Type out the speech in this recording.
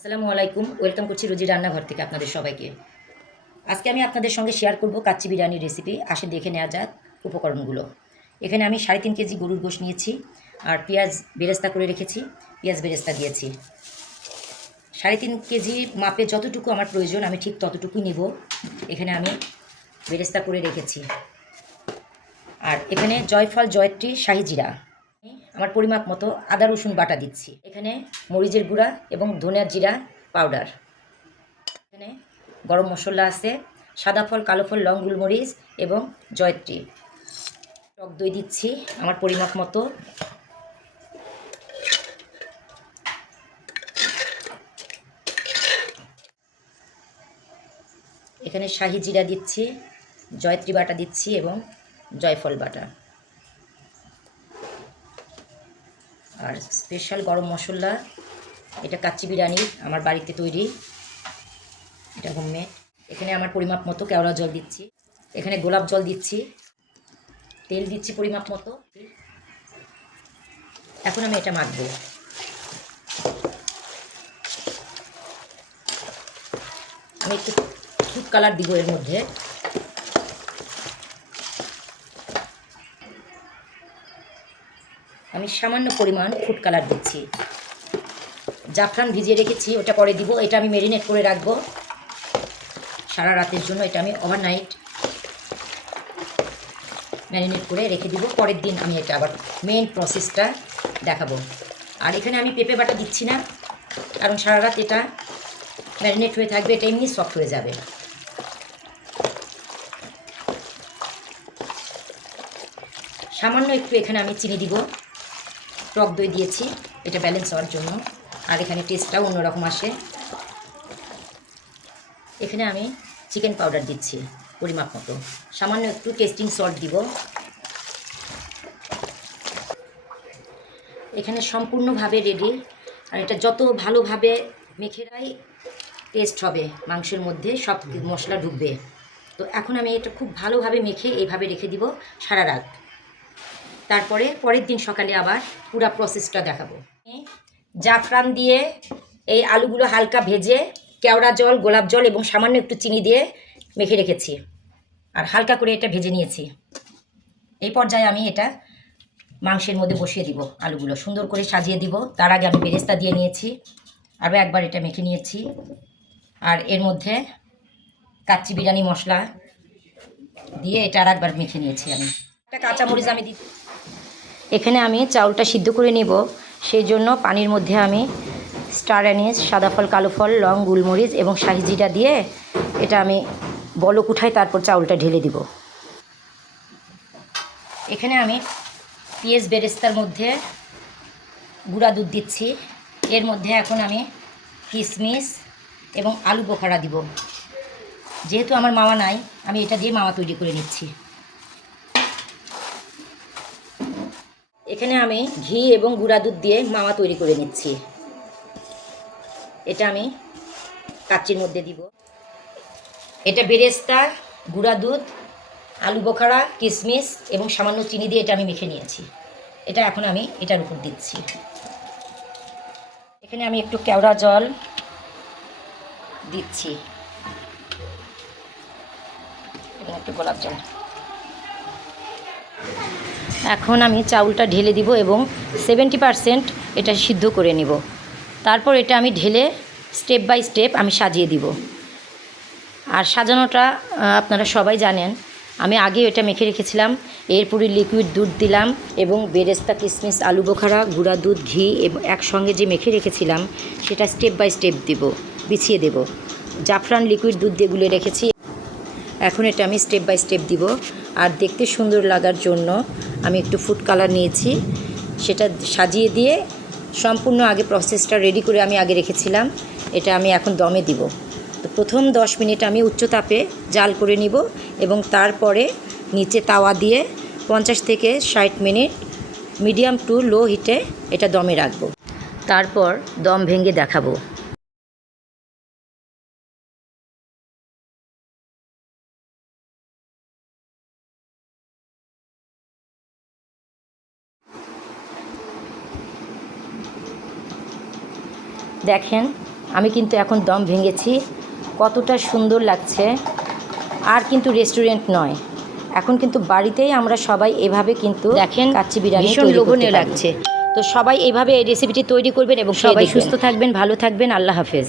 আসসালামু আলাইকুম, ওয়েলকাম করছি রোজি রান্নাঘর থেকে আপনাদের সবাইকে। আজকে আমি আপনাদের সঙ্গে শেয়ার করব কাচ্চি বিরিয়ানির রেসিপি। আসে দেখে নেওয়া যাক উপকরণগুলো। এখানে আমি 3.5 কেজি গরুর গোশত নিয়েছি আর পেঁয়াজ বেরেস্তা করে রেখেছি, পেঁয়াজ বেরেস্তা দিয়েছি। 3.5 কেজি মাপে যতটুকু আমার প্রয়োজন আমি ঠিক ততটুকুই নেব। এখানে আমি বেরেস্তা করে রেখেছি। আর এখানে জয়ফল, জয়ত্রী, শাহি জিরা, আমার পরিমাপ মতো আদা রসুন বাটা দিচ্ছি। এখানে মরিচের গুঁড়া এবং ধনিয়া জিরা পাউডার। এখানে গরম মশলা আছে, সাদা ফল, কালো ফল, লং, গোলমরিচ এবং জয়ত্রী। টক দই দিচ্ছি আমার পরিমাপ মতো। এখানে শাহি জিরা দিচ্ছি, জয়ত্রী বাটা দিচ্ছি এবং জয়ফল বাটা। আর স্পেশাল গরম মশলা, এটা কাচ্চি বিরিয়ানি আমার বাড়িতে তৈরি, এটা হোমমেড। এখানে আমার পরিমাপ মতো কেওড়া জল দিচ্ছি, এখানে গোলাপ জল দিচ্ছি, তেল দিচ্ছি পরিমাপ মতো। এখন আমি এটা মাখবো। আমি একটু ফুড কালার দিব এর মধ্যে। আমি সামান্য পরিমাণ ফুড কালার দিচ্ছি। জাফরান ভিজিয়ে রেখেছি, ওটা পরে দিব। এটা আমি ম্যারিনেট করে রাখবো সারা রাতের জন্য। এটা আমি ওভারনাইট ম্যারিনেট করে রেখে দিব। পরের দিন আমি এটা আবার মেইন প্রসেসটা দেখাবো। আর এখানে আমি পেঁপে বাটা দিচ্ছি না, কারণ সারা রাত এটা ম্যারিনেট হয়ে থাকবে, এটা এমনি সফট হয়ে যাবে। সামান্য একটু এখানে আমি চিনি দিব, টক দই দিয়েছি এটা ব্যালেন্স হওয়ার জন্য, আর এখানে টেস্টটাও অন্যরকম আসে। এখানে আমি চিকেন পাউডার দিচ্ছি পরিমাপ মতো, সামান্য একটু টেস্টিং সল্ট দিব। এখানে সম্পূর্ণভাবে রেডি। আর এটা যত ভালোভাবে মেখেরাই টেস্ট হবে, মাংসের মধ্যে সব মশলা ঢুকবে। তো এখন আমি এটা খুব ভালোভাবে মেখে এইভাবে রেখে দিব সারা রাত। তারপরে পরের দিন সকালে আবার পুরো প্রসেসটা দেখাবো। জাফরান দিয়ে এই আলুগুলো হালকা ভেজে কেওড়া জল, গোলাপ জল এবং সামান্য একটু চিনি দিয়ে মেখে রেখেছি, আর হালকা করে এটা ভেজে নিয়েছি। এই পর্যায়ে আমি এটা মাংসের মধ্যে বসিয়ে দিব, আলুগুলো সুন্দর করে সাজিয়ে দিব। তার আগে আমি বেরেস্তা দিয়ে নিয়েছি, আরও একবার এটা মেখে নিয়েছি। আর এর মধ্যে কাচ্চি বিরিয়ানি মশলা দিয়ে এটা আর একবার মেখে নিয়েছি। আমি একটা কাঁচামরিচ আমি দিই। এখানে আমি চাউলটা সিদ্ধ করে নেব, সেই জন্য পানির মধ্যে আমি স্টার অ্যানিস, সাদা ফল, কালো ফল, লং, গোলমরিচ এবং শাহি জিরা দিয়ে এটা আমি বলক উঠাই, তারপর চাউলটা ঢেলে দিব। এখানে আমি পেঁয়াজ বেরেস্তার মধ্যে গুঁড়া দুধ দিচ্ছি। এর মধ্যে এখন আমি কিশমিশ এবং আলু বোখারা দিব। যেহেতু আমার মাওয়া নাই, আমি এটা দিয়ে মাওয়া তৈরি করে নিচ্ছি। এখানে আমি ঘি এবং গুঁড়া দুধ দিয়ে মাওয়া তৈরি করে নিচ্ছি। এটা আমি কাচ্চির মধ্যে দিব। এটা বেরেস্তা, গুঁড়া দুধ, আলু বোখারা, কিশমিশ এবং সামান্য চিনি দিয়ে এটা আমি মেখে নিয়েছি। এটা এখন আমি এটার উপর দিচ্ছি। এখানে আমি একটু কেওড়া জল দিচ্ছি এবং একটু গোলাপ জল। এখন আমি চাউলটা ঢেলে দিব এবং 70% এটা সিদ্ধ করে নিব। তারপর এটা আমি ঢেলে স্টেপ বাই স্টেপ আমি সাজিয়ে দিব। আর সাজানোটা আপনারা সবাই জানেন, আমি আগে এটা মেখে রেখেছিলাম। এরপরে লিকুইড দুধ দিলাম এবং বেরেস্তা, কিশমিশ, আলু বোখারা, গুঁড়া দুধ, ঘি এবং একসঙ্গে যে মেখে রেখেছিলাম সেটা স্টেপ বাই স্টেপ দিব, বিছিয়ে দেব। জাফরান লিকুইড দুধ দিয়ে গুলে রেখেছি। এখন এটা আমি স্টেপ বাই স্টেপ দিব। আর দেখতে সুন্দর লাগার জন্য আমি একটু ফুড কালার নিয়েছি, সেটা সাজিয়ে দিয়ে সম্পূর্ণ আগে প্রসেসটা রেডি করে আমি আগে রেখেছিলাম। এটা আমি এখন দমে দিব। তো প্রথম 10 মিনিট আমি উচ্চ তাপে জাল করে নিব এবং তারপরে নিচে তাওয়া দিয়ে 50 থেকে 60 মিনিট মিডিয়াম টু লো হিটে এটা দমে রাখবো। তারপর দম ভেঙে দেখাবো। দেখেন আমি কিন্তু এখন দম ভেঙেছি, কতটা সুন্দর লাগছে। আর কিন্তু রেস্টুরেন্ট নয়, এখন কিন্তু বাড়িতেই আমরা সবাই এভাবে কিন্তু দেখেন কাচ্চি বিরিয়ানি ভীষণ লোভনীয় লাগছে। তো সবাই এভাবে এই রেসিপিটি তৈরি করবেন এবং সবাই সুস্থ থাকবেন, ভালো থাকবেন। আল্লাহ হাফেজ।